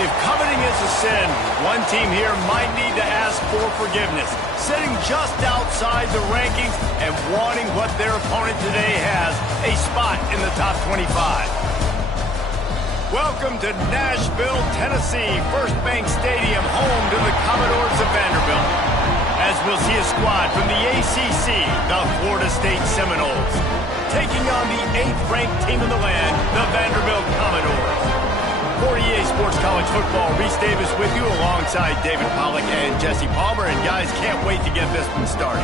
If coveting is a sin, one team here might need to ask for forgiveness, sitting just outside the rankings and wanting what their opponent today has, a spot in the top 25. Welcome to Nashville, Tennessee, First Bank Stadium, home to the Commodores of Vanderbilt. As we'll see a squad from the ACC, the Florida State Seminoles, taking on the 8th-ranked team in the land, the Vanderbilt Commodores. For EA Sports College Football, Reese Davis with you alongside David Pollack and Jesse Palmer. And guys, can't wait to get this one started.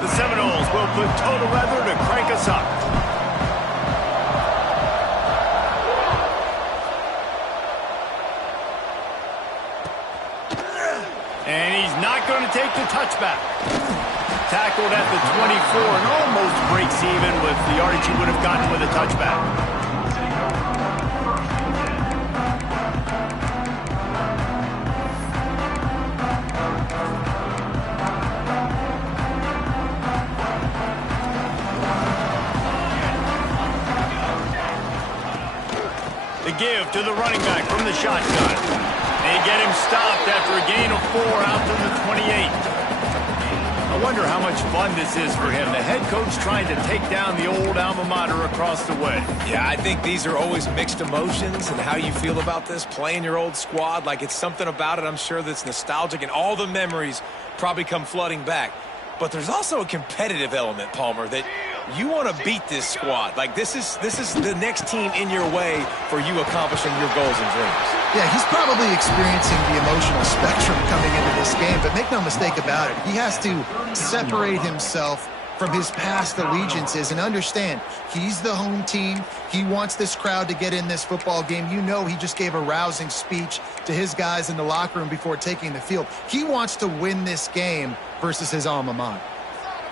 The Seminoles will put toe to leather to crank us up. And he's not going to take the touchback. Tackled at the 24 and almost breaks even with the yardage he would have gotten with a touchback. The give to the running back from the shotgun. They get him stopped after a gain of 4 out to the 28. I wonder how much fun this is for him. The head coach trying to take down the old alma mater across the way. Yeah, I think these are always mixed emotions and how you feel about this, playing your old squad. Like, it's something about it, I'm sure, that's nostalgic, and all the memories probably come flooding back. But there's also a competitive element, Palmer, that you want to beat this squad. Like, this is the next team in your way for you accomplishing your goals and dreams. Yeah, he's probably experiencing the emotional spectrum coming into this game, but make no mistake about it. He has to separate himself from his past allegiances and understand he's the home team. He wants this crowd to get in this football game. You know, he just gave a rousing speech to his guys in the locker room before taking the field. He wants to win this game versus his alma mater.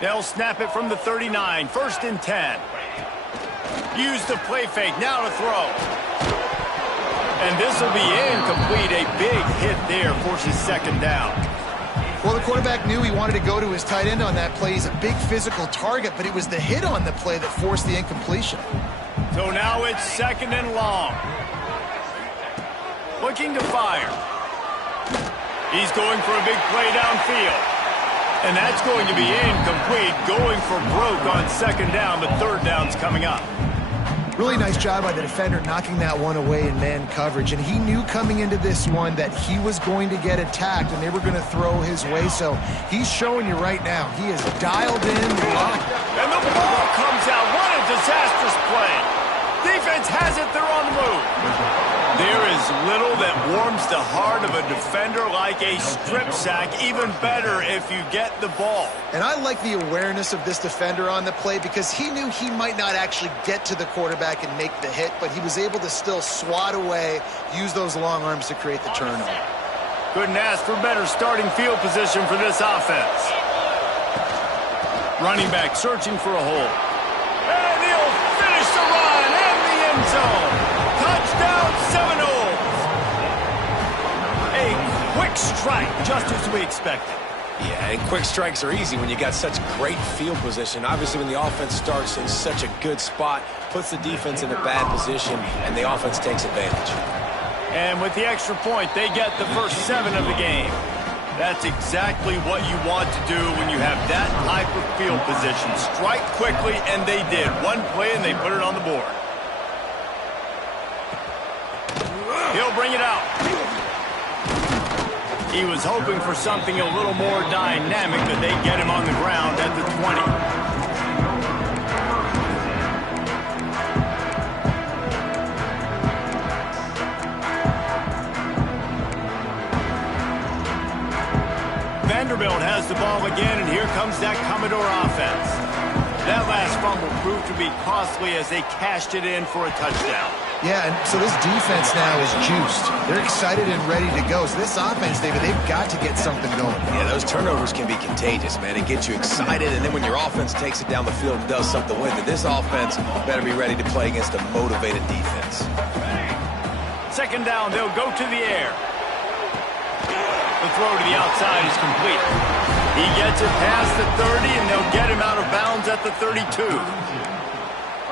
They'll snap it from the 39, 1st and 10. Use the play fake, now to throw. And this will be incomplete. A big hit there forces 2nd down. Well, the quarterback knew he wanted to go to his tight end on that play. He's a big physical target, but it was the hit on the play that forced the incompletion. So now it's 2nd and long. Looking to fire. He's going for a big play downfield. And that's going to be incomplete, going for broke on 2nd down, but 3rd down's coming up. Really nice job by the defender knocking that one away in man coverage. And he knew coming into this one that he was going to get attacked and they were going to throw his way. So he's showing you right now, he is dialed in. And the ball comes out. What a disastrous play. Defense has it. They're on the move. There is little that warms the heart of a defender like a strip sack. Even better if you get the ball. And I like the awareness of this defender on the play because he knew he might not actually get to the quarterback and make the hit, but he was able to still swat away, use those long arms to create the turnover. Couldn't ask for better starting field position for this offense. Running back searching for a hole. And he'll finish the run in the end zone. Touchdown Seminoles. A quick strike, just as we expected. Yeah, and quick strikes are easy when you got such great field position. Obviously, when the offense starts in such a good spot, puts the defense in a bad position, and the offense takes advantage. And with the extra point, they get the first 7 of the game. That's exactly what you want to do when you have that type of field position. Strike quickly, and they did. One play, and they put it on the board. He'll bring it out. He was hoping for something a little more dynamic, but they get him on the ground at the 20. Vanderbilt has the ball again, and here comes that Commodore offense. That last fumble proved to be costly as they cashed it in for a touchdown. Yeah, and so this defense now is juiced. They're excited and ready to go. So this offense, David, they've got to get something going. Yeah, those turnovers can be contagious, man. It gets you excited, and then when your offense takes it down the field and does something with it, this offense better be ready to play against a motivated defense. 2nd down, they'll go to the air. The throw to the outside is complete. He gets it past the 30, and they'll get him out of bounds at the 32.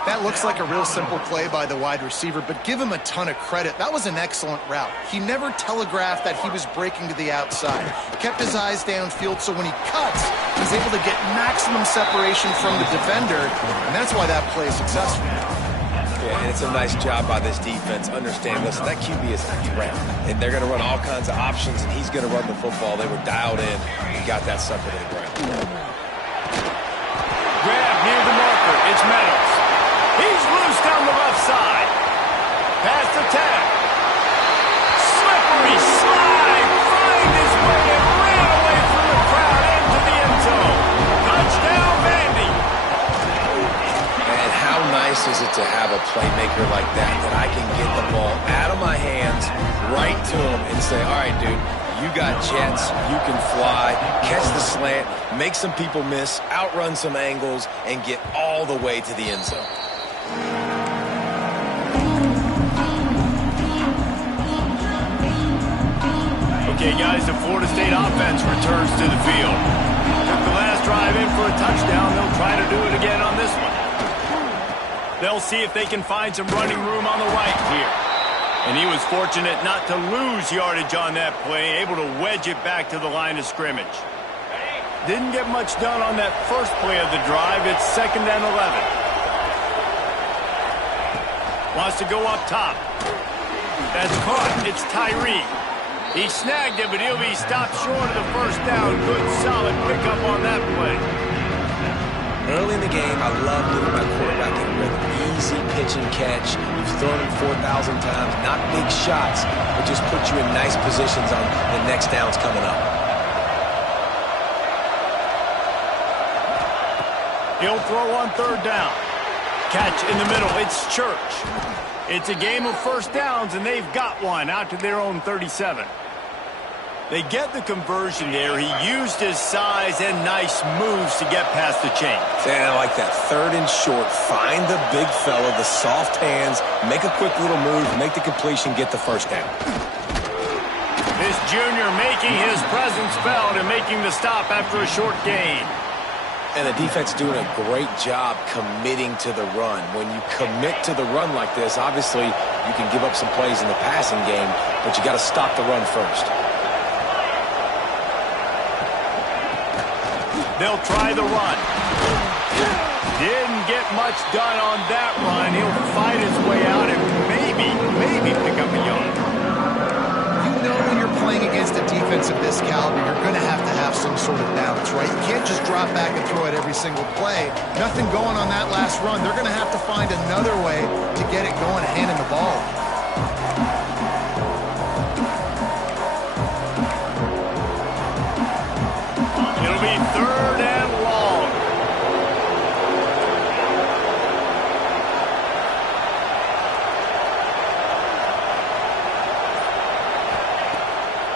That looks like a real simple play by the wide receiver, but give him a ton of credit. That was an excellent route. He never telegraphed that he was breaking to the outside. Kept his eyes downfield, so when he cuts, he's able to get maximum separation from the defender, and that's why that play is successful. Yeah, and it's a nice job by this defense. Understand, listen, that QB is around, and they're going to run all kinds of options, and he's going to run the football. They were dialed in and got that sucker to the ground. Grab near the marker. It's Meadows. He's loose down the left side. Pass the tag. Slippery slide. Find his way and ran away from the crowd into the end zone. Touchdown, Vandy. And how nice is it to have a playmaker like that I can get the ball out of my hands right to him and say, all right, dude, you got jets, you can fly, catch the slant, make some people miss, outrun some angles, and get all the way to the end zone. Okay, guys, the Florida State offense returns to the field. Took the last drive in for a touchdown. They'll try to do it again on this one. They'll see if they can find some running room on the right here. And he was fortunate not to lose yardage on that play, able to wedge it back to the line of scrimmage. Didn't get much done on that first play of the drive. It's 2nd and 11. Wants to go up top. That's caught. It's Tyree. He snagged it, but he'll be stopped short of the first down. Good, solid pickup on that play. Early in the game, I love getting my quarterback in rhythm. Easy pitch and catch. You've thrown him 4,000 times. Not big shots, but just put you in nice positions on the next downs coming up. He'll throw on 3rd down. Catch in the middle. It's Church. It's a game of first downs, and they've got one out to their own 37. They get the conversion there. He used his size and nice moves to get past the chain. And I like that. 3rd and short. Find the big fella, the soft hands, make a quick little move, make the completion, get the first down. This junior making his presence felt and making the stop after a short gain. And the defense doing a great job committing to the run. When you commit to the run like this, obviously you can give up some plays in the passing game, but you got to stop the run first. They'll try the run. Didn't get much done on that run. He'll fight his way out and maybe pick up a yard. You know when you're playing against a defense of this caliber, you're going to have some sort of balance, right? You can't just drop back and throw it every single play. Nothing going on that last run. They're going to have to find another way to get it going, handing the ball. It'll be 3rd and long.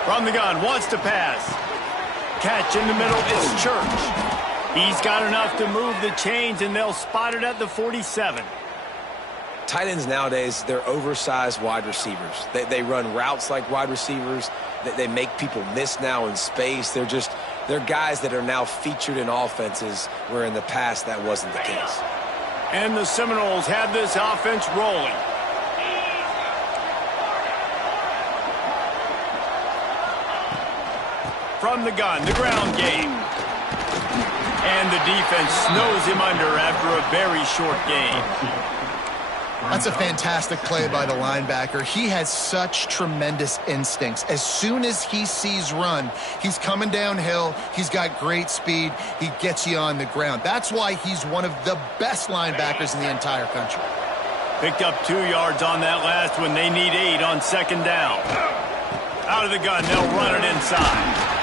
From the gun, wants to pass. Catch in the middle, it's Church. He's got enough to move the chains, and they'll spot it at the 47. Tight ends nowadays, they're oversized wide receivers. They run routes like wide receivers. They make people miss now in space. They're guys that are now featured in offenses where in the past that wasn't the case. And the Seminoles have this offense rolling. From the gun, the ground game. And the defense snows him under after a very short game. That's a fantastic play by the linebacker. He has such tremendous instincts. As soon as he sees run, he's coming downhill. He's got great speed. He gets you on the ground. That's why he's one of the best linebackers in the entire country. Picked up 2 yards on that last one. They need 8 on 2nd down. Out of the gun, they'll run it inside.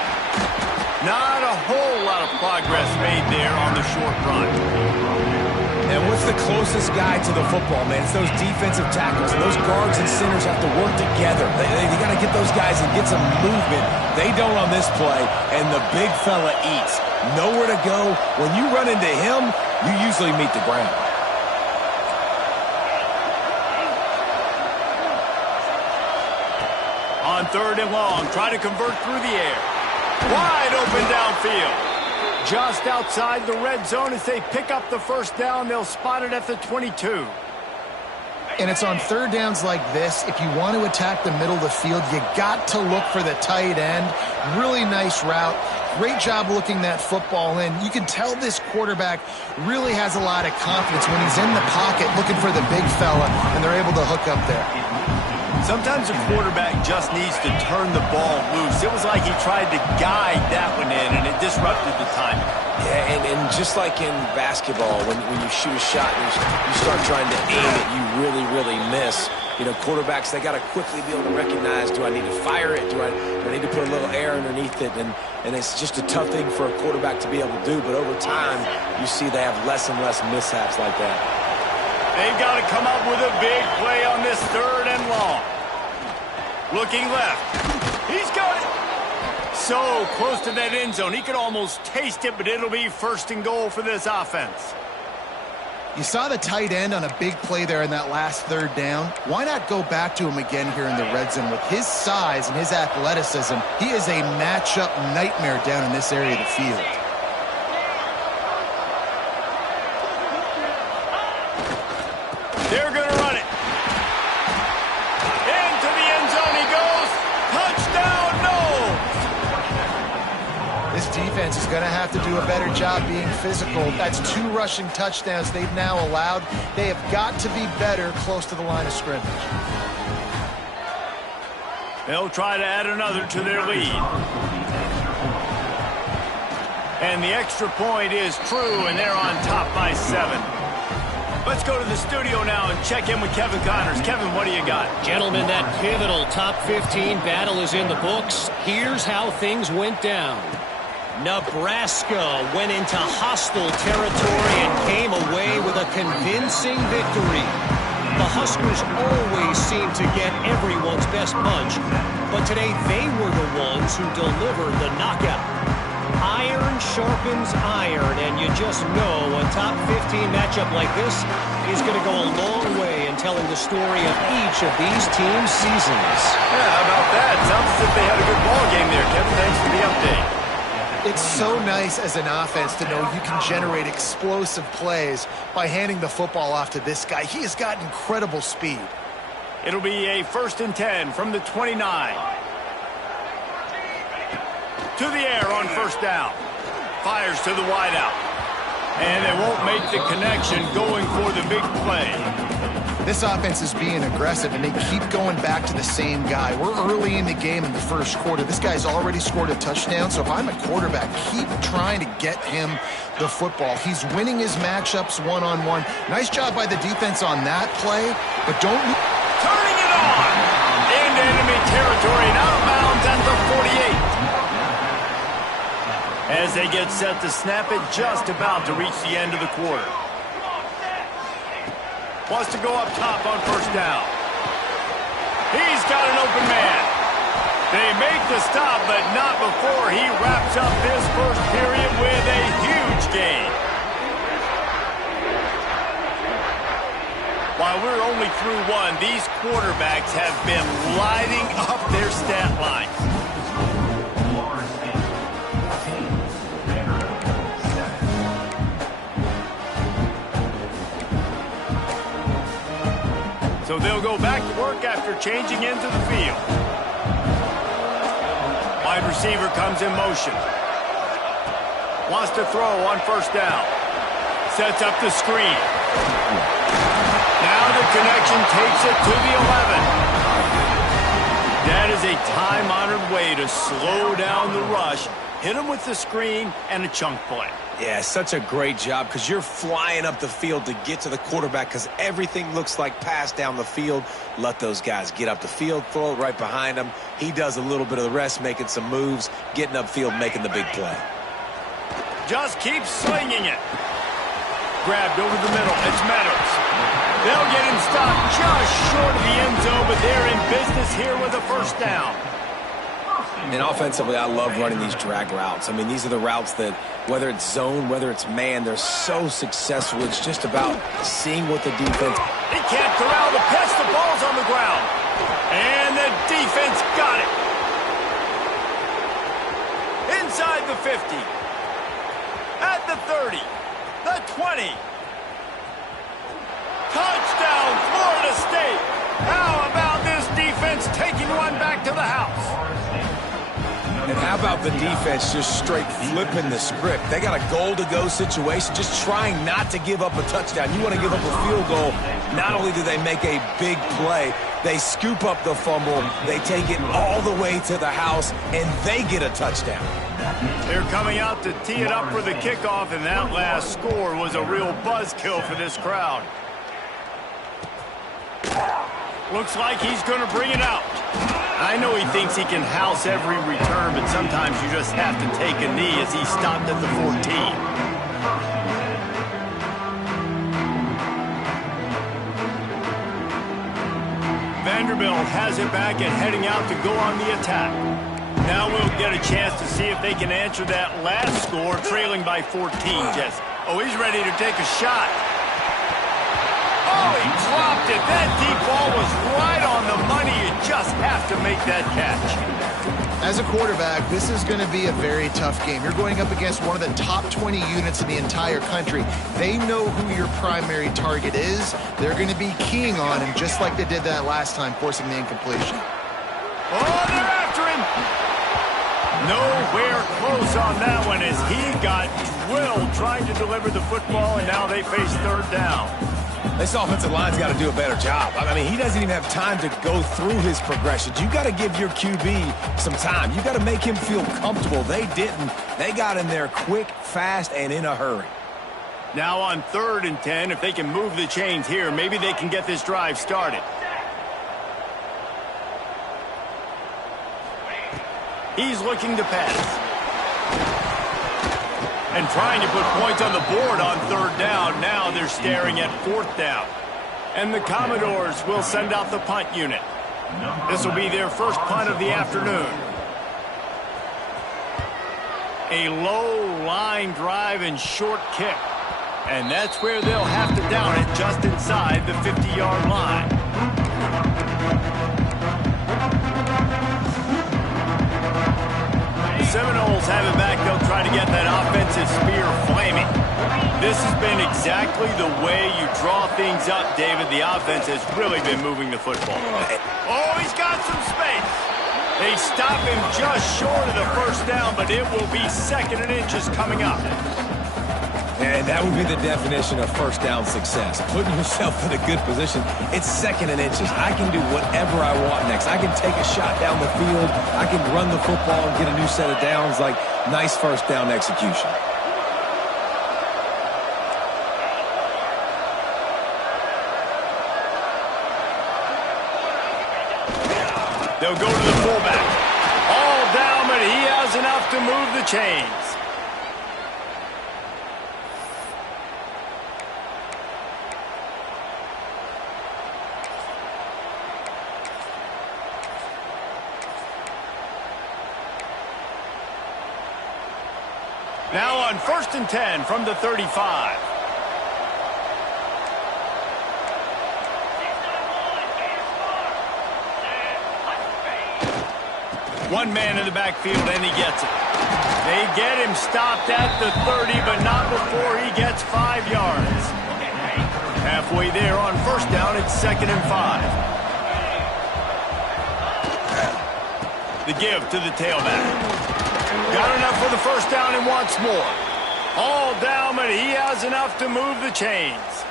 Not a whole lot of progress made there on the short run. And what's the closest guy to the football, man? It's those defensive tackles. And those guards and centers have to work together. They got to get those guys and get some movement. They don't on this play, and the big fella eats. Nowhere to go. When you run into him, you usually meet the ground. On 3rd and long, try to convert through the air. Wide open downfield. Just outside the red zone as they pick up the first down. They'll spot it at the 22. And it's on third downs like this. If you want to attack the middle of the field, you got to look for the tight end. Really nice route. Great job looking that football in. You can tell this quarterback really has a lot of confidence when he's in the pocket looking for the big fella, and they're able to hook up there. Sometimes a quarterback just needs to turn the ball loose. It was like he tried to guide that one in, and it disrupted the timing. Yeah, and just like in basketball, when you shoot a shot and you start trying to aim it, you really miss. You know, quarterbacks, they got to quickly be able to recognize, do I need to fire it? Do I need to put a little air underneath it? And it's just a tough thing for a quarterback to be able to do. But over time, you see they have less and less mishaps like that. They've got to come up with a big play on this third and long. Looking left. He's got it. So close to that end zone. He could almost taste it, but it'll be first and goal for this offense. You saw the tight end on a big play there in that last third down. Why not go back to him again here in the red zone? With his size and his athleticism, he is a matchup nightmare down in this area of the field. They're going to run it. Into the end zone he goes. Touchdown, no! This defense is going to have to do a better job being physical. That's 2 rushing touchdowns they've now allowed. They have got to be better close to the line of scrimmage. They'll try to add another to their lead. And the extra point is true, and they're on top by 7. Let's go to the studio now and check in with Kevin Connors. Kevin, what do you got? Gentlemen, that pivotal top 15 battle is in the books. Here's how things went down. Nebraska went into hostile territory and came away with a convincing victory. The Huskers always seem to get everyone's best punch, but today they were the ones who delivered the knockout. Iron sharpens iron, and you just know a top 15 matchup like this is going to go a long way in telling the story of each of these teams' seasons. Yeah, how about that? Sounds as if they had a good ball game there, Kevin. Thanks for the update. It's so nice as an offense to know you can generate explosive plays by handing the football off to this guy. He has got incredible speed. It'll be a 1st and 10 from the 29. To the air on first down. Fires to the wideout. And they won't make the connection going for the big play. This offense is being aggressive, and they keep going back to the same guy. We're early in the game in the first quarter. This guy's already scored a touchdown, so if I'm a quarterback, keep trying to get him the football. He's winning his matchups one-on-one. Nice job by the defense on that play, but don't... Turning it on! Into enemy territory and out of bounds at the 48. As they get set to snap it, just about to reach the end of the quarter. Wants to go up top on first down. He's got an open man. They make the stop, but not before he wraps up this first period with a huge gain. While we're only through one, these quarterbacks have been lighting up their stat lines. So they'll go back to work after changing into the field. Wide receiver comes in motion. Wants to throw on first down. Sets up the screen. Now the connection takes it to the 11. That is a time-honored way to slow down the rush, hit him with the screen, and a chunk play. Yeah, such a great job because you're flying up the field to get to the quarterback because everything looks like pass down the field. Let those guys get up the field, throw it right behind him. He does a little bit of the rest, making some moves, getting upfield, making the big play. Just keep slinging it. Grabbed over the middle. It's Meadows. They'll get him stopped just short of the end zone, but they're in business here with a first down. And offensively, I love running these drag routes. I mean, these are the routes that, whether it's zone, whether it's man, they're so successful. It's just about seeing what the defense... He can't corral the pitch. The ball's on the ground. And the defense got it. Inside the 50. the 30, the 20. Touchdown, Florida State. How about this defense taking one back to the house? And how about the defense just straight flipping the script? They got a goal-to-go situation, just trying not to give up a touchdown. You want to give up a field goal. Not only do they make a big play, they scoop up the fumble, they take it all the way to the house, and they get a touchdown. They're coming out to tee it up for the kickoff, and that last score was a real buzzkill for this crowd. Looks like he's going to bring it out. I know he thinks he can house every return, but sometimes you just have to take a knee as he stopped at the 14. Vanderbilt has it back and heading out to go on the attack. Now we'll get a chance to see if they can answer that last score, trailing by 14, Jesse. Oh, he's ready to take a shot. Oh, he dropped it. That deep ball was right on the money. You just have to make that catch. As a quarterback, this is going to be a very tough game. You're going up against one of the top 20 units in the entire country. They know who your primary target is. They're going to be keying on him just like they did that last time, forcing the incompletion. Oh, they're after him. Nowhere close on that one as he got drilled trying to deliver the football, and now they face third down. This offensive line's got to do a better job. I mean, he doesn't even have time to go through his progressions. You got to give your QB some time. You got to make him feel comfortable. They didn't. They got in there quick, fast, and in a hurry. Now on 3rd and 10, if they can move the chains here, maybe they can get this drive started. He's looking to pass. And trying to put points on the board on 3rd down. Now they're staring at 4th down. And the Commodores will send out the punt unit. This will be their first punt of the afternoon. A low line drive and short kick. And that's where they'll have to down it, just inside the 50-yard line. Seminoles have it back. They'll try to get that offensive spear flaming. This has been exactly the way you draw things up, David. The offense has really been moving the football. Oh, he's got some space. They stop him just short of the first down, but it will be 2nd and inches coming up. And that would be the definition of first down success. Putting yourself in a good position. It's 2nd and inches. I can do whatever I want next. I can take a shot down the field. I can run the football and get a new set of downs. Like, nice first down execution. They'll go to the fullback. All down, but he has enough to move the chains. Now on 1st and 10 from the 35. One man in the backfield, and he gets it. They get him stopped at the 30, but not before he gets 5 yards. Halfway there on 1st down, it's 2nd and 5. The give to the tailback. Got enough for the first down and wants more. All down, but he has enough to move the chains.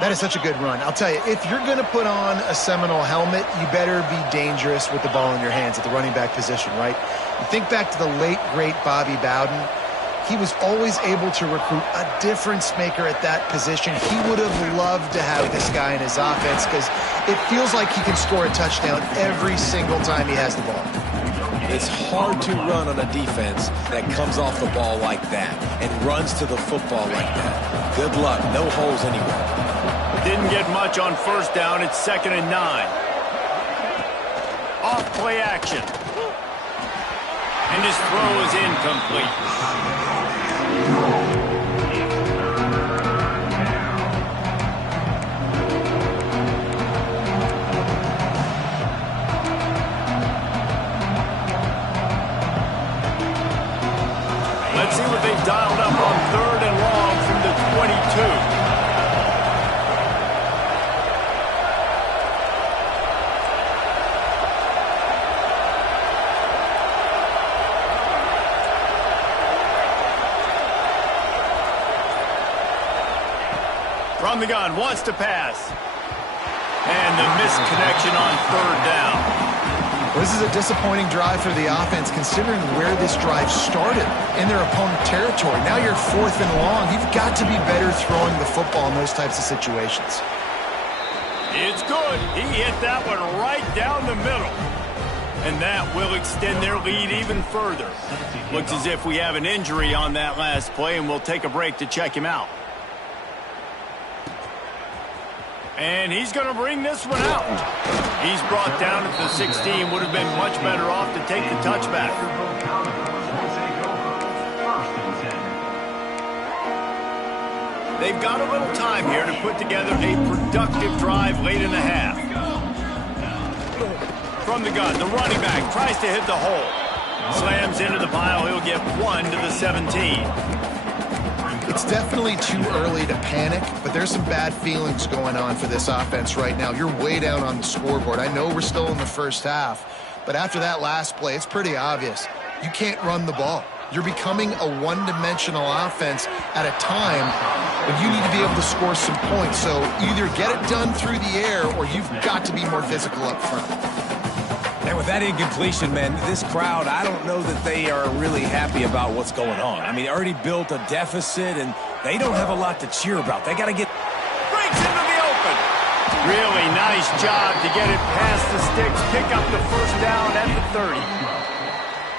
That is such a good run. I'll tell you, if you're going to put on a Seminole helmet, you better be dangerous with the ball in your hands at the running back position, right? You think back to the late, great Bobby Bowden. He was always able to recruit a difference maker at that position. He would have loved to have this guy in his offense because it feels like he can score a touchdown every single time he has the ball. It's hard to run on a defense that comes off the ball like that and runs to the football like that. Good luck. No holes anywhere. Didn't get much on 1st down. It's 2nd and 9. Off play action. And his throw is incomplete. Let's see what they've dialed From the gun, wants to pass. And the misconnection on third down. This is a disappointing drive for the offense, considering where this drive started in their opponent territory. Now you're 4th and long. You've got to be better throwing the football in those types of situations. It's good. He hit that one right down the middle. And that will extend their lead even further. Looks as if we have an injury on that last play, and we'll take a break to check him out. And he's going to bring this one out. He's brought down at the 16. Would have been much better off to take the touchback. They've got a little time here to put together a productive drive late in the half. From the gun, the running back tries to hit the hole. Slams into the pile. He'll get 1 to the 17. It's definitely too early to panic, but there's some bad feelings going on for this offense right now. You're way down on the scoreboard. I know we're still in the first half, but after that last play, it's pretty obvious. You can't run the ball. You're becoming a one-dimensional offense at a time when you need to be able to score some points. So either get it done through the air or you've got to be more physical up front. And with that incompletion, man, this crowd, I don't know that they are really happy about what's going on. I mean, they already built a deficit, and they don't have a lot to cheer about. They got to get... Breaks into the open. Really nice job to get it past the sticks, pick up the first down at the 30.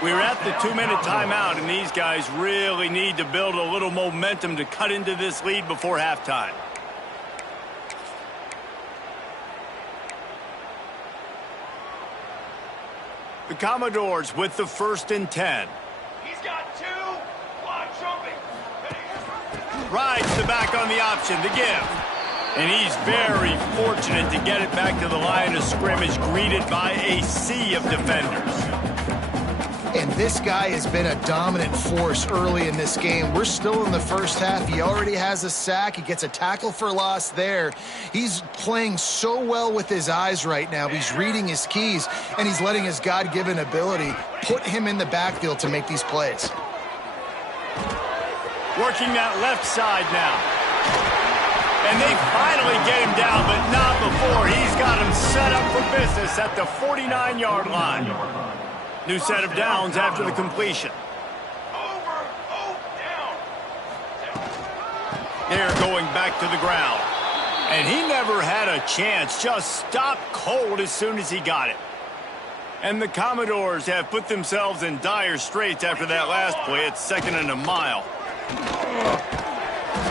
We're at the 2-minute timeout, and these guys really need to build a little momentum to cut into this lead before halftime. The Commodores with the 1st and 10. He's got 2. Line jumping. Rides the back on the option, the give. And he's very fortunate to get it back to the line of scrimmage, greeted by a sea of defenders. And this guy has been a dominant force early in this game. We're still in the first half. He already has a sack. He gets a tackle for loss there. He's playing so well with his eyes right now. He's reading his keys, and he's letting his God-given ability put him in the backfield to make these plays. Working that left side now. And they finally get him down, but not before. He's got him set up for business at the 49-yard line. New set of downs after the completion. They're going back to the ground. And he never had a chance. Just stopped cold as soon as he got it. And the Commodores have put themselves in dire straits after that last play. It's 2nd and a mile.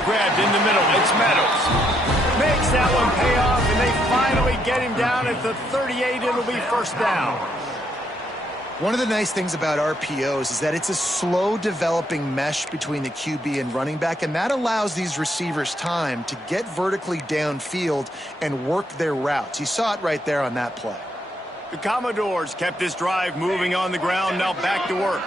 Grabbed in the middle. It's Meadows. Makes that one pay off, and they finally get him down at the 38. It'll be 1st down. One of the nice things about RPOs is that it's a slow developing mesh between the QB and running back, and that allows these receivers time to get vertically downfield and work their routes. You saw it right there on that play. The Commodores kept this drive moving on the ground, now back to work.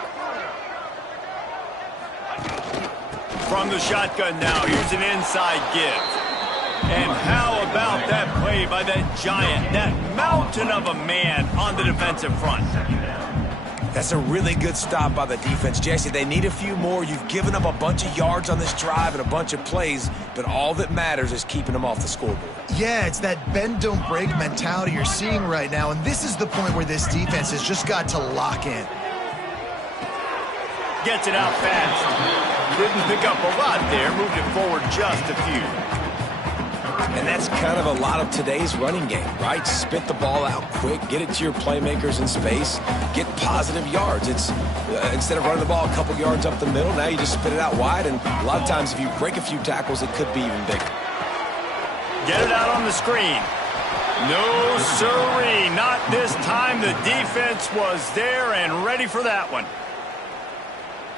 From the shotgun now, here's an inside give. And how about that play by that giant, that mountain of a man on the defensive front? That's a really good stop by the defense, Jesse. They need a few more. You've given up a bunch of yards on this drive and a bunch of plays, but all that matters is keeping them off the scoreboard. Yeah, it's that bend, don't break mentality you're seeing right now, and this is the point where this defense has just got to lock in. Gets it out fast. Didn't pick up a lot there, moved it forward just a few. And that's kind of a lot of today's running game, right? Spit the ball out quick, get it to your playmakers in space, get positive yards. It's instead of running the ball a couple yards up the middle, now you just spit it out wide, and a lot of times if you break a few tackles, it could be even bigger. Get it out on the screen. No siree, not this time. The defense was there and ready for that one.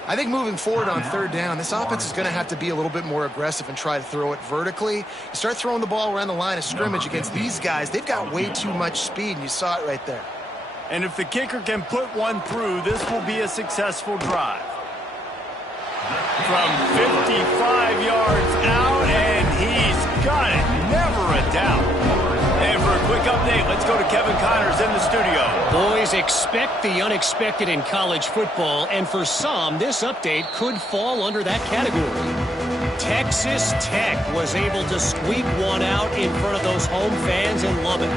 I think moving forward on 3rd down, this offense is going to have to be a little bit more aggressive and try to throw it vertically. You start throwing the ball around the line of scrimmage against these guys, they've got way too much speed, and you saw it right there. And if the kicker can put one through, this will be a successful drive. From 55 yards out, and he's got it. Never a doubt. And for a quick update, let's go to Kevin Connors in the studio. Boys, expect the unexpected in college football, and for some, this update could fall under that category. Texas Tech was able to squeak one out in front of those home fans in Lubbock.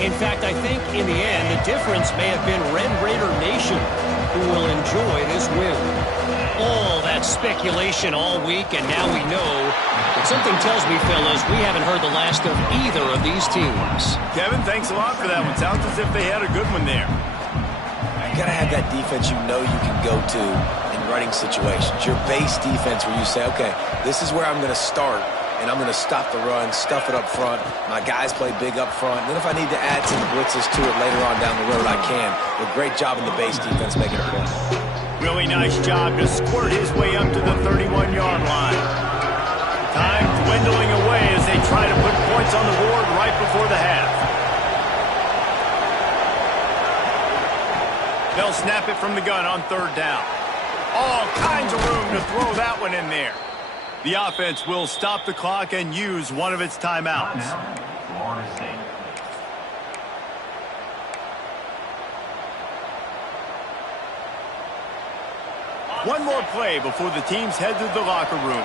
In fact, I think in the end, the difference may have been Red Raider Nation, who will enjoy this win. All that speculation all week, and now we know. But something tells me, fellas, we haven't heard the last of either of these teams. Kevin, thanks a lot for that one. Sounds as if they had a good one there. You got to have that defense you know you can go to in running situations. Your base defense where you say, okay, this is where I'm going to start, and I'm going to stop the run, stuff it up front. My guys play big up front. And then if I need to add some blitzes to it later on down the road, I can. A great job in the base defense making a play. Really nice job to squirt his way up to the 31-yard line. Time dwindling away as they try to put points on the board right before the half. They'll snap it from the gun on third down. All kinds of room to throw that one in there. The offense will stop the clock and use one of its timeouts. One more play before the teams head to the locker rooms.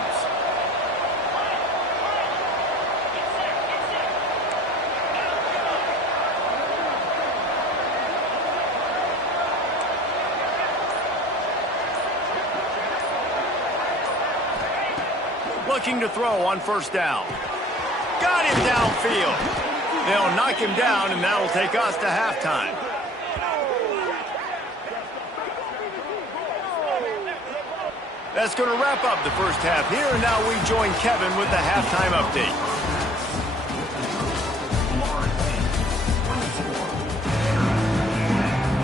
Looking to throw on first down. Got him downfield. They'll knock him down, and that'll take us to halftime. That's going to wrap up the first half here, and now we join Kevin with the halftime update.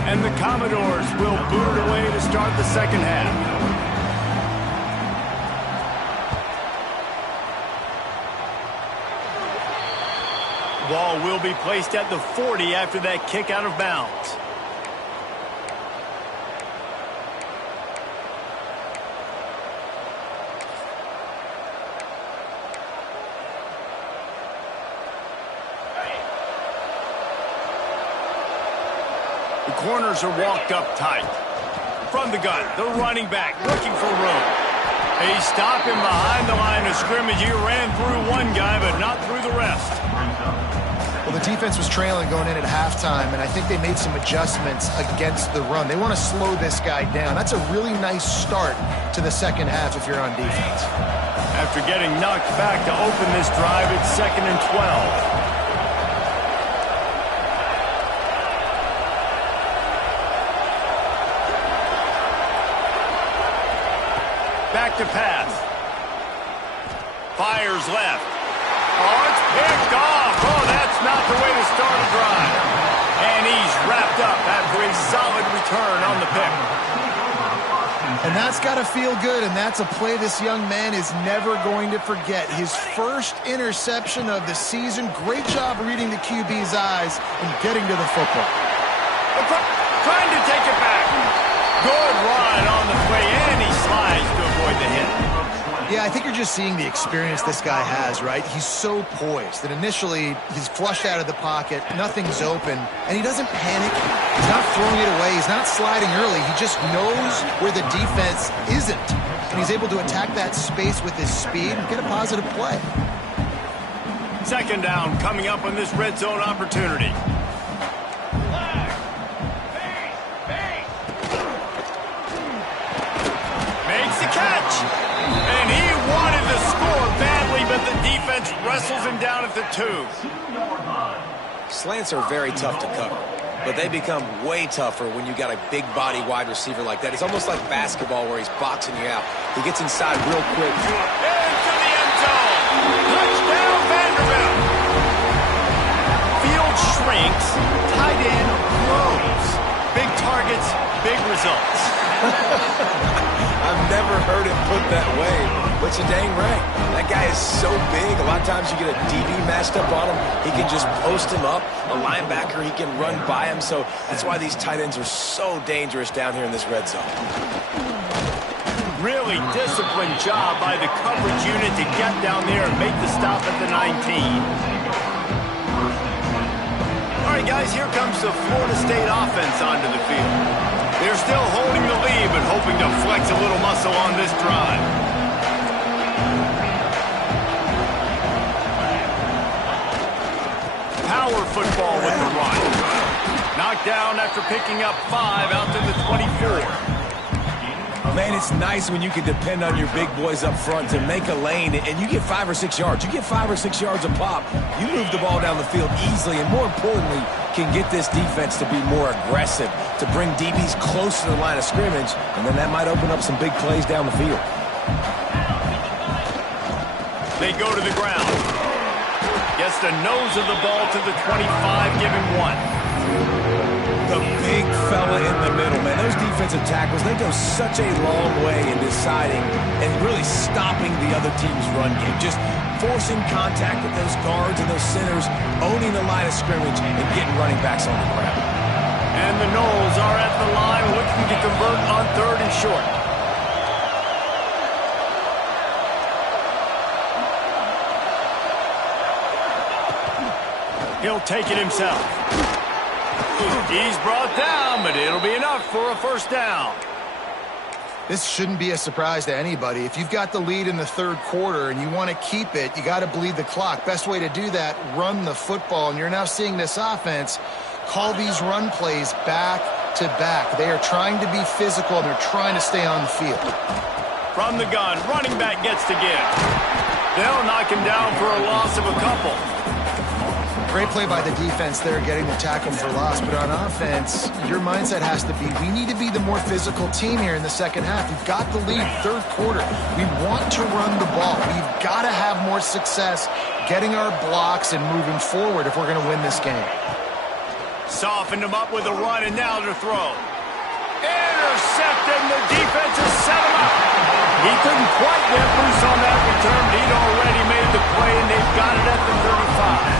And the Commodores will boot it away to start the second half. Ball will be placed at the 40 after that kick out of bounds. The corners are walked up tight. From the gun, the running back looking for room. They stop him behind the line of scrimmage. He ran through one guy, but not through the rest. Well, the defense was trailing going in at halftime, and I think they made some adjustments against the run. They want to slow this guy down. That's a really nice start to the second half if you're on defense. After getting knocked back to open this drive, it's 2nd and 12. Back to pass. Fires left. Oh, it's picked off. Oh, that's not the way to start a drive. And he's wrapped up after a solid return on the pick. And that's got to feel good, and that's a play this young man is never going to forget. His first interception of the season. Great job reading the QB's eyes and getting to the football. Trying to take it back. Good run on the play, and he slides to avoid the hit. Yeah, I think you're just seeing the experience this guy has, right? He's so poised that initially he's flushed out of the pocket, nothing's open, and he doesn't panic. He's not throwing it away. He's not sliding early. He just knows where the defense isn't, and he's able to attack that space with his speed and get a positive play. Second down coming up on this red zone opportunity. Makes the catch. And he wanted to score badly, but the defense wrestles him down at the 2. Slants are very tough to cover, but they become way tougher when you got a big body wide receiver like that. It's almost like basketball where he's boxing you out. He gets inside real quick. Into the end zone. Touchdown, Vanderbilt. Field shrinks. Tight end grows. Big targets, big results. I've never heard it put that way, but you're dang right. That guy is so big. A lot of times you get a DB matched up on him. He can just post him up. A linebacker, he can run by him. So that's why these tight ends are so dangerous down here in this red zone. Really disciplined job by the coverage unit to get down there and make the stop at the 19. All right, guys, here comes the Florida State offense onto the field. They're still holding the lead, but hoping to flex a little muscle on this drive. Power football with the run. Knocked down after picking up 5 out to the 24. Man, it's nice when you can depend on your big boys up front to make a lane, and you get 5 or 6 yards. You get 5 or 6 yards a pop, you move the ball down the field easily, and more importantly, can get this defense to be more aggressive, to bring DBs close to the line of scrimmage, and then that might open up some big plays down the field. They go to the ground. Gets the nose of the ball to the 25, giving 1. The big fella in the middle, man. Those defensive tackles, they go such a long way in deciding and really stopping the other team's run game. Just forcing contact with those guards and those centers, owning the line of scrimmage, and getting running backs on the ground. And the Noles are at the line looking to convert on 3rd and short. He'll take it himself. He's brought down, but it'll be enough for a first down. This shouldn't be a surprise to anybody. If you've got the lead in the 3rd quarter and you want to keep it, you got to bleed the clock. Best way to do that, run the football. And you're now seeing this offense call these run plays back to back. They are trying to be physical, and they're trying to stay on the field. From the gun, running back gets to give. They'll knock him down for a loss of a couple. Great play by the defense there, getting the tackle for loss. But on offense, your mindset has to be, we need to be the more physical team here in the second half. We've got the lead, 3rd quarter. We want to run the ball. We've got to have more success getting our blocks and moving forward if we're going to win this game. Softened him up with a run, and now to throw. Intercepted, and the defense has set him up. He couldn't quite get loose on that return, but he'd already made the play, and they've got it at the 35.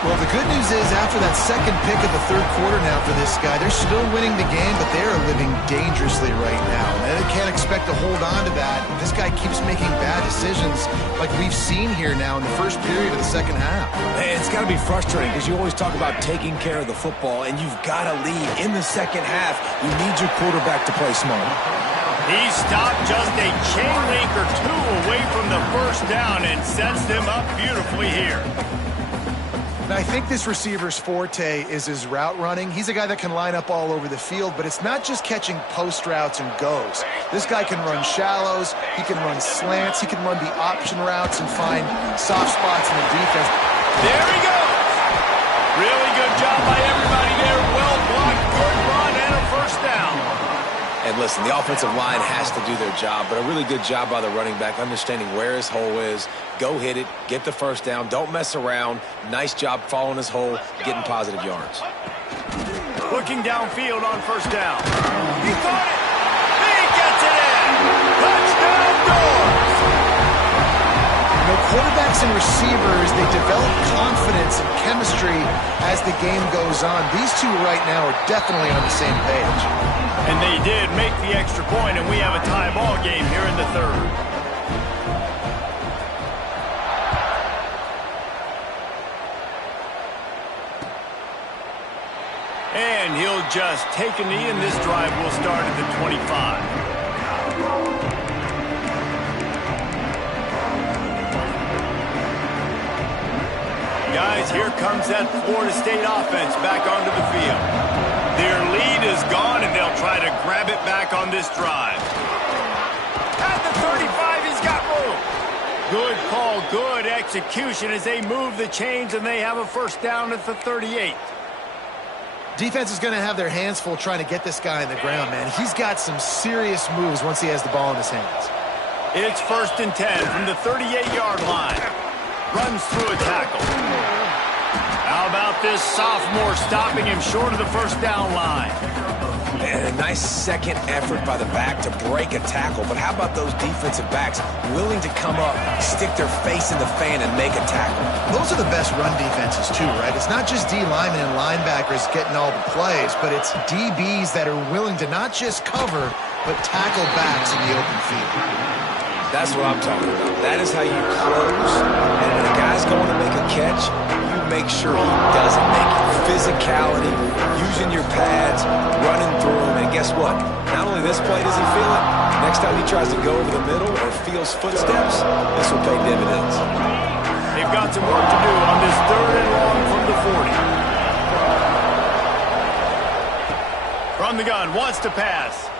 Well, the good news is after that second pick of the 3rd quarter now for this guy, they're still winning the game, but they are living dangerously right now. And they can't expect to hold on to that. This guy keeps making bad decisions like we've seen here now in the first period of the second half. Man, it's got to be frustrating because you always talk about taking care of the football, and you've got to lead in the second half. You need your quarterback to play smart. He stopped just a chain link or 2 away from the first down and sets them up beautifully here. And I think this receiver's forte is his route running. He's a guy that can line up all over the field, but it's not just catching post routes and goes. This guy can run shallows, he can run slants, he can run the option routes and find soft spots in the defense. There he goes! Really good job by everybody there. Well blocked, good run, and a first down. And listen, the offensive line has to do their job, but a really good job by the running back, understanding where his hole is. Go hit it, get the first down, don't mess around. Nice job following his hole, getting positive yards. Looking downfield on first down. He caught it! He gets it in! Touchdown Doors! You know, quarterbacks and receivers, they develop confidence and chemistry as the game goes on. These two right now are definitely on the same page. And they did make the extra point, and we have a tie ball game here in the 3rd. And he'll just take a knee, and this drive will start at the 25. Guys, here comes that Florida State offense back onto the field. Their lead is gone, and they'll try to grab it back on this drive. At the 35, he's got room. Good call, good execution as they move the chains, and they have a first down at the 38. Defense is going to have their hands full trying to get this guy on the ground, man. He's got some serious moves once he has the ball in his hands. It's 1st and 10 from the 38-yard line. Runs through a tackle. How about this sophomore stopping him short of the first down line? And a nice second effort by the back to break a tackle. But how about those defensive backs willing to come up, stick their face in the fan, and make a tackle? Those are the best run defenses, too, right? It's not just D linemen and linebackers getting all the plays, but it's DBs that are willing to not just cover, but tackle backs in the open field. That's what I'm talking about. That is how you close. And when a guy's going to make a catch, you make sure he doesn't make it. Physicality, using your pads, running through him. And guess what? Not only this play does he feel it, next time he tries to go over the middle or feels footsteps, this will pay dividends. They've got some work to do on this 3rd and long from the 40. From the gun, wants to pass.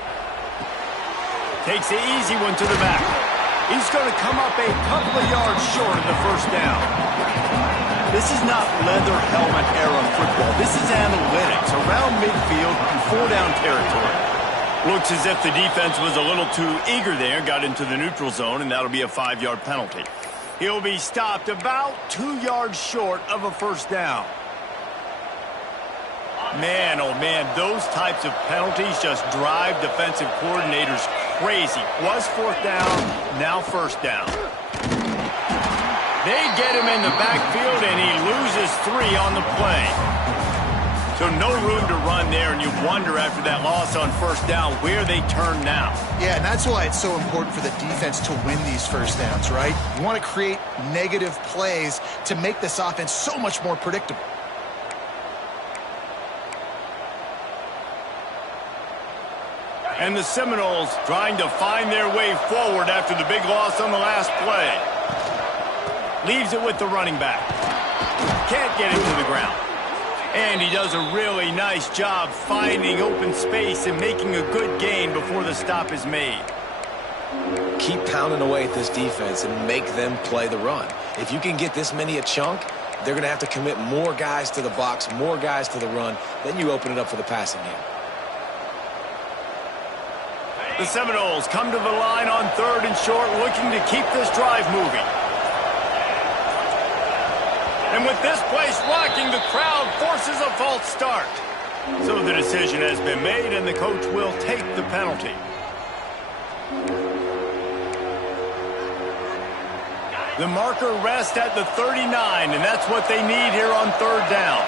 Takes the easy one to the back. He's going to come up a couple of yards short of the first down. This is not leather helmet era football. This is analytics around midfield and 4-down territory. Looks as if the defense was a little too eager there, got into the neutral zone, and that'll be a 5-yard penalty. He'll be stopped about 2 yards short of a first down. Man, oh man, those types of penalties just drive defensive coordinators crazy. Was 4th down, now first down. They get him in the backfield, and he loses 3 on the play. So no room to run there, and you wonder after that loss on first down where they turn now. Yeah, and that's why it's so important for the defense to win these first downs, right? You want to create negative plays to make this offense so much more predictable. And the Seminoles trying to find their way forward after the big loss on the last play. Leaves it with the running back. Can't get him to the ground. And he does a really nice job finding open space and making a good gain before the stop is made. Keep pounding away at this defense and make them play the run. If you can get this many a chunk, they're going to have to commit more guys to the box, more guys to the run. Then you open it up for the passing game. The Seminoles come to the line on 3rd and short, looking to keep this drive moving. And with this place rocking, the crowd forces a false start. So the decision has been made, and the coach will take the penalty. The marker rests at the 39, and that's what they need here on 3rd down.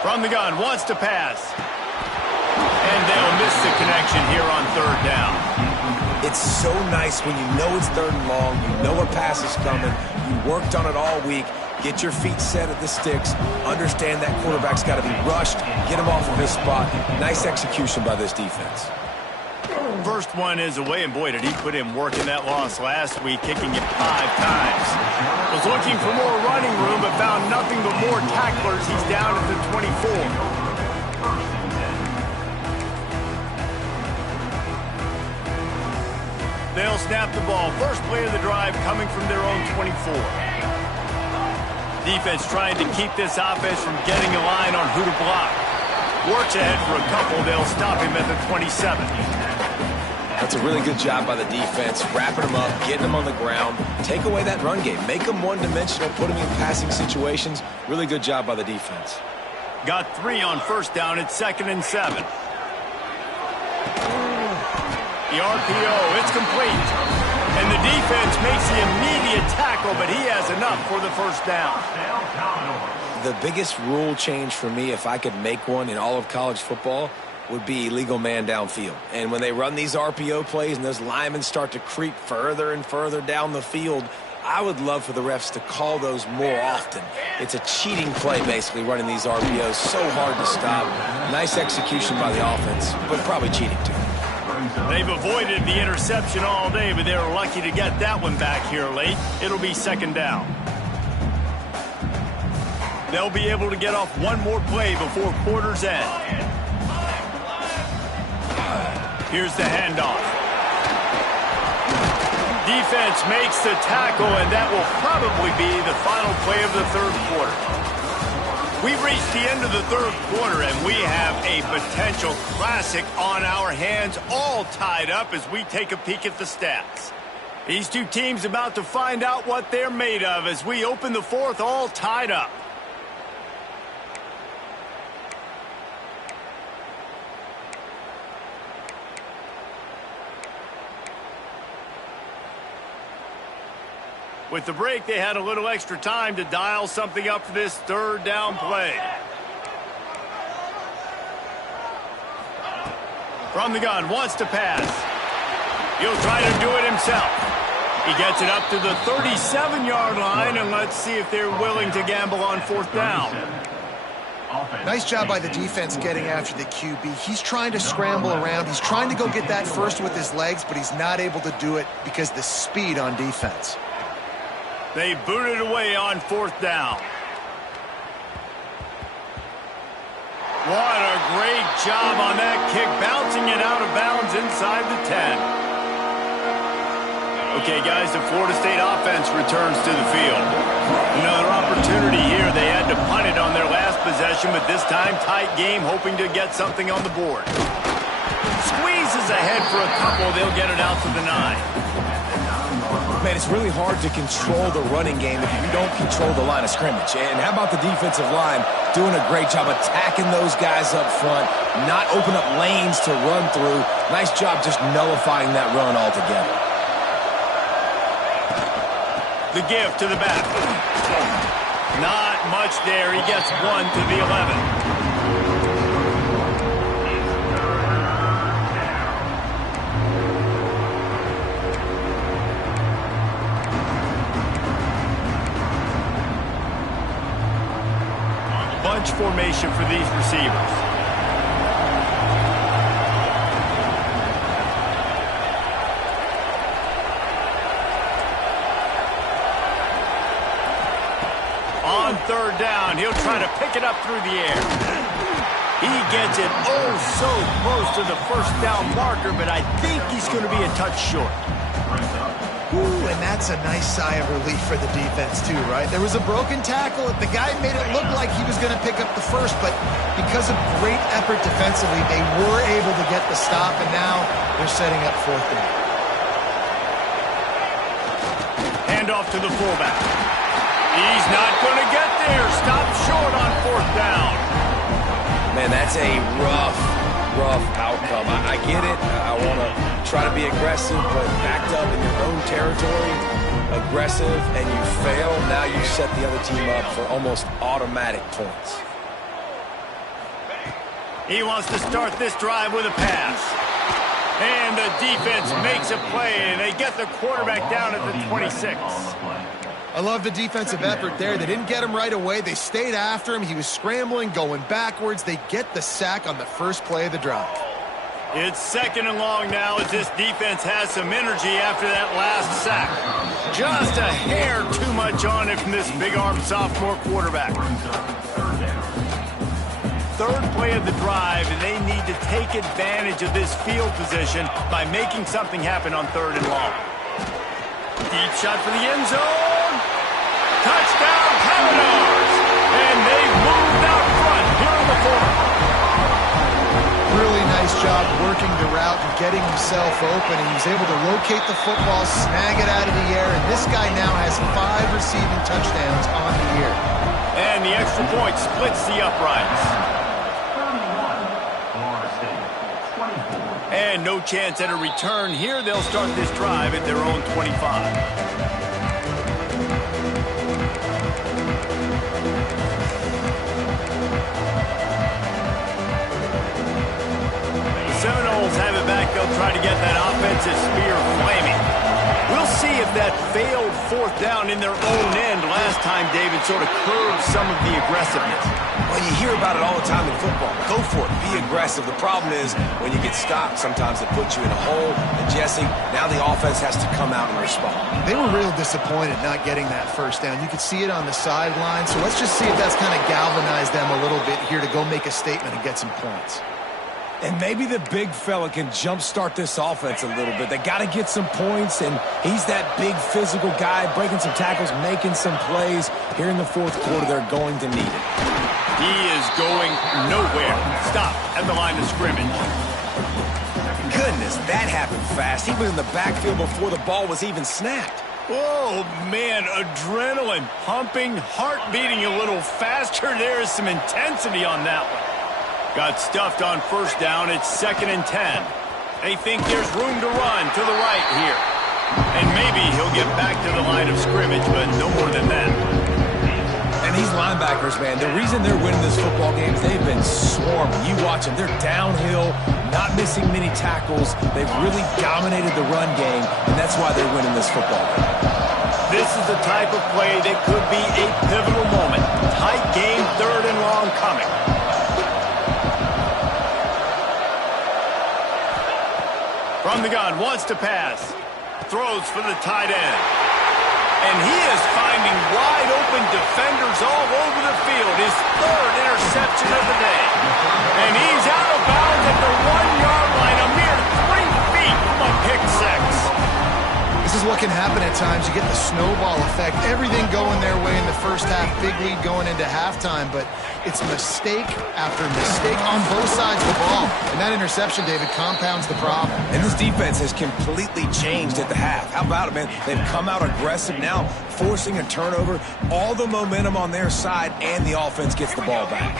From the gun, wants to pass. And they'll miss the connection here on 3rd down. It's so nice when you know it's 3rd and long, you know a pass is coming, you worked on it all week, get your feet set at the sticks, understand that quarterback's got to be rushed, get him off of his spot. Nice execution by this defense. First one is away, and boy, did he put in work in that loss last week, kicking it 5 times. Was looking for more running room, but found nothing but more tacklers. He's down at the 24. They'll snap the ball. First play of the drive coming from their own 24. Defense trying to keep this offense from getting a line on who to block. Works ahead for a couple. They'll stop him at the 27. That's a really good job by the defense, wrapping them up, getting them on the ground, take away that run game, make them one-dimensional, put them in passing situations. Really good job by the defense. Got 3 on first down. It's 2nd and 7. The RPO, it's complete. And the defense makes the immediate tackle, but he has enough for the first down. The biggest rule change for me, if I could make one in all of college football, would be illegal man downfield. And when they run these RPO plays and those linemen start to creep further and further down the field, I would love for the refs to call those more often. It's a cheating play, basically, running these RPOs. So hard to stop. Nice execution by the offense, but probably cheating too. They've avoided the interception all day, but they're lucky to get that one back here late. It'll be 2nd down. They'll be able to get off one more play before quarter's end. Here's the handoff. Defense makes the tackle, and that will probably be the final play of the 3rd quarter. We've reached the end of the 3rd quarter, and we have a potential classic on our hands, all tied up as we take a peek at the stats. These two teams about to find out what they're made of as we open the 4th, all tied up. With the break, they had a little extra time to dial something up for this 3rd down play. From the gun, wants to pass. He'll try to do it himself. He gets it up to the 37-yard line, and let's see if they're willing to gamble on 4th down. Nice job by the defense getting after the QB. He's trying to scramble around. He's trying to go get that first with his legs, but he's not able to do it because of the speed on defense. They booted away on 4th down. What a great job on that kick, bouncing it out of bounds inside the 10. Okay, guys, the Florida State offense returns to the field. Another opportunity here. They had to punt it on their last possession, but this time tight game, hoping to get something on the board. Squeezes ahead for a couple. They'll get it out to the 9. Man, it's really hard to control the running game if you don't control the line of scrimmage. And how about the defensive line doing a great job attacking those guys up front, not open up lanes to run through. Nice job just nullifying that run altogether. The give to the back. Not much there. He gets 1 to the 11. Bunch formation for these receivers. On 3rd down, he'll try to pick it up through the air. He gets it oh so close to the 1st down marker, but I think he's going to be a touch short. Ooh, and that's a nice sigh of relief for the defense too, right? There was a broken tackle. The guy made it look like he was going to pick up the first, but because of great effort defensively, they were able to get the stop, and now they're setting up 4th down. Hand off to the fullback. He's not going to get there. Stop short on 4th down. Man, that's a rough outcome. I get it. I want to try to be aggressive, but backed up in your own territory, aggressive, and you fail, now you set the other team up for almost automatic points. He wants to start this drive with a pass. And the defense makes a play, and they get the quarterback down at the 26. I love the defensive effort there. They didn't get him right away. They stayed after him. He was scrambling, going backwards. They get the sack on the first play of the drive. It's 2nd and long now as this defense has some energy after that last sack. Just a hair too much on it from this big-arm sophomore quarterback. 3rd play of the drive, and they need to take advantage of this field position by making something happen on 3rd and long. Deep shot for the end zone. Touchdown, Commodores! And they've moved out front here in the 4th. Really nice job working the route and getting himself open. He was able to locate the football, snag it out of the air, and this guy now has 5 receiving touchdowns on the year. And the extra point splits the uprights. And no chance at a return here. They'll start this drive at their own 25. Seminoles have it back. They'll try to get that offensive spear flaming. We'll see if that failed 4th down in their own end last time, David, sort of curbed some of the aggressiveness. Well, you hear about it all the time in football. Go for it. Be aggressive. The problem is when you get stopped, sometimes it puts you in a hole. And, Jesse, now the offense has to come out and respond. They were real disappointed not getting that 1st down. You could see it on the sideline. So let's just see if that's kind of galvanized them a little bit here to go make a statement and get some points. And maybe the big fella can jumpstart this offense a little bit. They got to get some points, and he's that big physical guy, breaking some tackles, making some plays. Here in the 4th quarter, they're going to need it. He is going nowhere. Stop at the line of scrimmage. Goodness, that happened fast. He was in the backfield before the ball was even snapped. Oh, man, adrenaline pumping, heart beating a little faster. There is some intensity on that one. Got stuffed on 1st down. It's 2nd and 10. They think there's room to run to the right here. And maybe he'll get back to the line of scrimmage, but no more than that. And these linebackers, man, the reason they're winning this football game is they've been swarming. You watch them. They're downhill, not missing many tackles. They've really dominated the run game, and that's why they're winning this football game. This is the type of play that could be a pivotal moment. Tight game, 3rd and long coming. From the gun, wants to pass. Throws for the tight end. And he is finding wide-open defenders all over the field. His 3rd interception of the day. And he's out of bounds at the 1-yard line, a mere 3 feet from a pick 6. This is what can happen at times. You get the snowball effect. Everything going their way in the first half. Big lead going into halftime, but it's mistake after mistake on both sides of the ball. And that interception, David, compounds the problem. And this defense has completely changed at the half. How about it, man? They've come out aggressive now, forcing a turnover. All the momentum on their side, and the offense gets the ball back.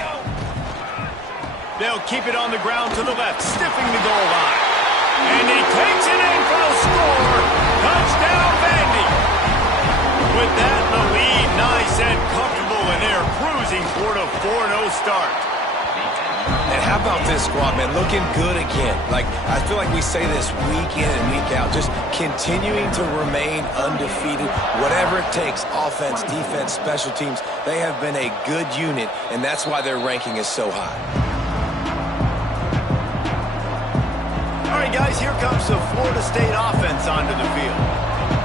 They'll keep it on the ground to the left, stiffing the goal line. And he takes it in for the score. Touchdown, Vandy. With that, the lead nice and comfortable, and they're cruising toward a 4-0 start. And how about this squad, man? Looking good again. Like, I feel like we say this week in and week out, just continuing to remain undefeated. Whatever it takes, offense, defense, special teams, they have been a good unit, and that's why their ranking is so high. All right, guys, here comes the Florida State offense onto the field.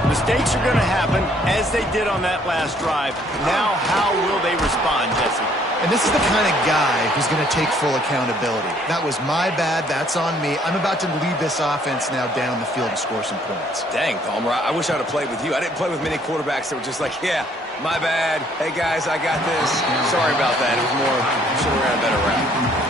Mistakes are going to happen, as they did on that last drive. Now, how will they respond, Jesse? And this is the kind of guy who's going to take full accountability. That was my bad. That's on me. I'm about to lead this offense now down the field and score some points. Dang, Palmer, I wish I'd have played with you. I didn't play with many quarterbacks that were just like, yeah, my bad. Hey, guys, I got this. Sorry about that. It was more, should have ran a better route.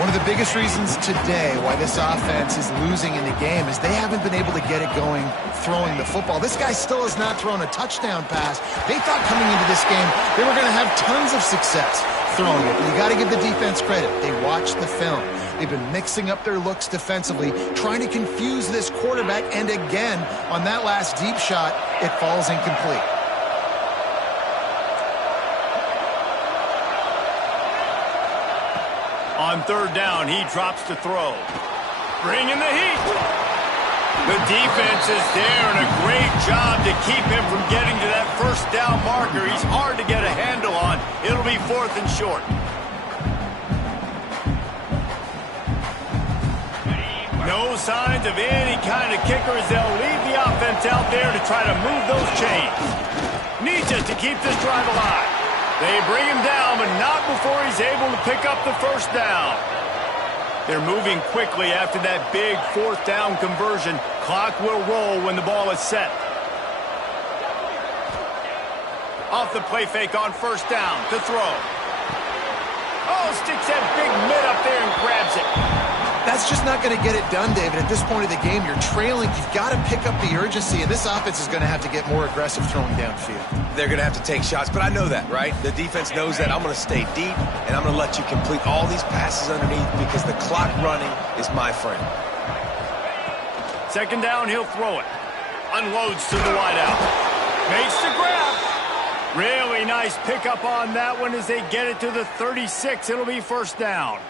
One of the biggest reasons today why this offense is losing in the game is they haven't been able to get it going throwing the football. This guy still has not thrown a touchdown pass. They thought coming into this game they were going to have tons of success throwing it. You got to give the defense credit. They watched the film. They've been mixing up their looks defensively, trying to confuse this quarterback, and again, on that last deep shot, it falls incomplete. On 3rd down, he drops to throw. Bringing the heat. The defense is there, and a great job to keep him from getting to that 1st down marker. He's hard to get a handle on. It'll be 4th and short. No signs of any kind of kicker as they'll leave the offense out there to try to move those chains. Needs it to keep this drive alive. They bring him down, but not before he's able to pick up the 1st down. They're moving quickly after that big 4th down conversion. Clock will roll when the ball is set. Off the play fake on 1st down to throw. Oh, sticks that big mid up there and grabs it. That's just not going to get it done, David. At this point of the game, you're trailing. You've got to pick up the urgency, and this offense is going to have to get more aggressive throwing downfield. They're going to have to take shots, but I know that, right? The defense knows that. I'm going to stay deep, and I'm going to let you complete all these passes underneath because the clock running is my friend. 2nd down, he'll throw it. Unloads to the wideout. Makes the grab. Really nice pickup on that one as they get it to the 36. It'll be 1st down.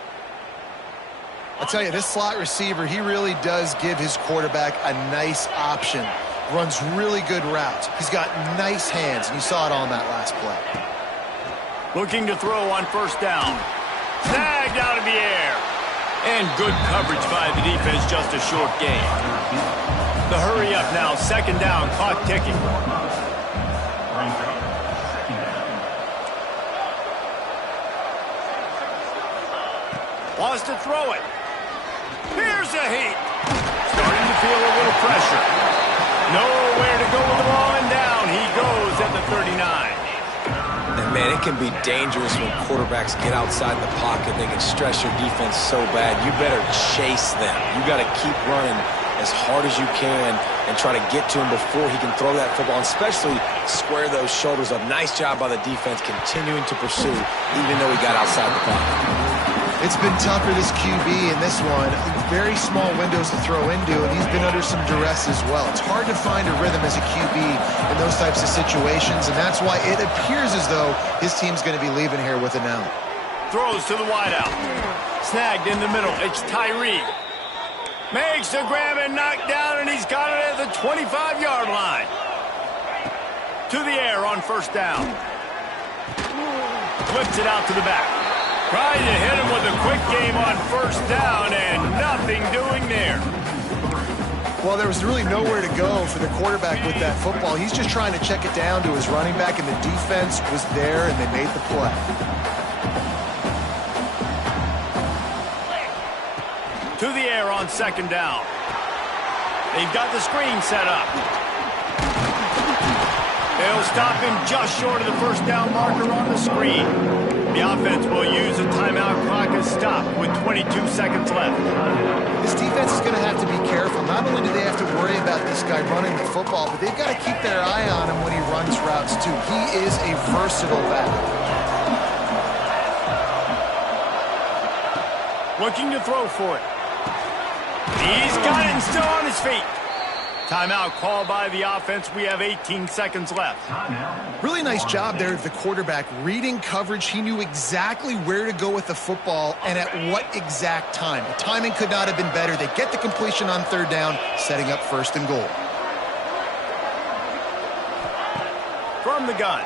I'll tell you, this slot receiver, he really does give his quarterback a nice option. Runs really good routes. He's got nice hands, and you saw it all in that last play. Looking to throw on 1st down. Snagged out of the air. And good coverage by the defense, just a short gain. The hurry up now, 2nd down, clock ticking. Wants to throw it. Here's the heat. Starting to feel a little pressure. Nowhere to go with the ball, and down he goes at the 39. And man, it can be dangerous when quarterbacks get outside the pocket. They can stress your defense so bad. You better chase them. You got to keep running as hard as you can and try to get to him before he can throw that football, and especially square those shoulders up. Nice job by the defense continuing to pursue even though he got outside the pocket. It's been tough for this QB in this one. Very small windows to throw into, and he's been under some duress as well. It's hard to find a rhythm as a QB in those types of situations, and that's why it appears as though his team's going to be leaving here with an L. Throws to the wideout. Snagged in the middle. It's Tyree. Makes the grab and knocked down, and he's got it at the 25-yard line. To the air on first down. Flips it out to the back. Trying to hit him with a quick game on first down, and nothing doing there. Well, there was really nowhere to go for the quarterback with that football. He's just trying to check it down to his running back, and the defense was there, and they made the play. To the air on second down. They've got the screen set up. They'll stop him just short of the first down marker on the screen. The offense will use a timeout clock as stop with 22 seconds left. This defense is going to have to be careful. Not only do they have to worry about this guy running the football, but they've got to keep their eye on him when he runs routes too. He is a versatile back. Looking to throw for it. He's got it and still on his feet. Timeout called by the offense. We have 18 seconds left. Really nice job there of the quarterback. Reading coverage, he knew exactly where to go with the football and at what exact time. The timing could not have been better. They get the completion on third down, setting up first and goal. From the gun.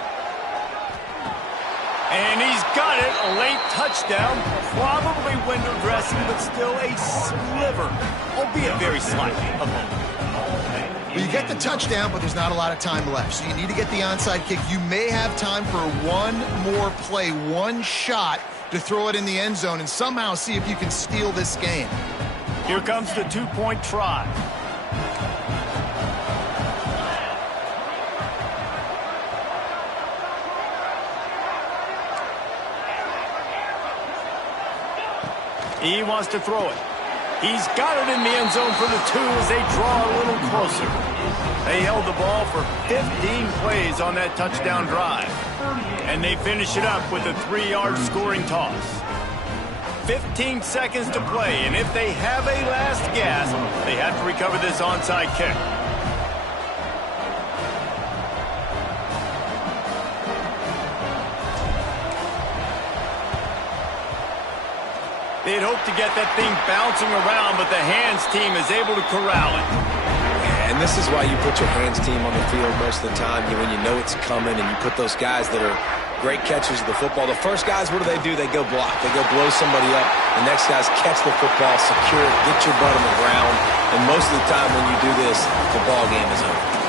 And he's got it. A late touchdown. Probably window dressing, but still a sliver, albeit very slight, of hope. Well, you get the touchdown, but there's not a lot of time left. So you need to get the onside kick. You may have time for one more play, one shot to throw it in the end zone and somehow see if you can steal this game. Here comes the two-point try. He wants to throw it. He's got it in the end zone for the two as they draw a little closer. They held the ball for 15 plays on that touchdown drive. And they finish it up with a 3-yard scoring toss. 15 seconds to play, and if they have a last gasp, they have to recover this onside kick. They'd hoped to get that thing bouncing around, but the hands team is able to corral it. And this is why you put your hands team on the field most of the time, when you know it's coming, and you put those guys that are great catchers of the football. The first guys, what do? They go block. They go blow somebody up. The next guys catch the football, secure it, get your butt on the ground. And most of the time when you do this, the ball game is over.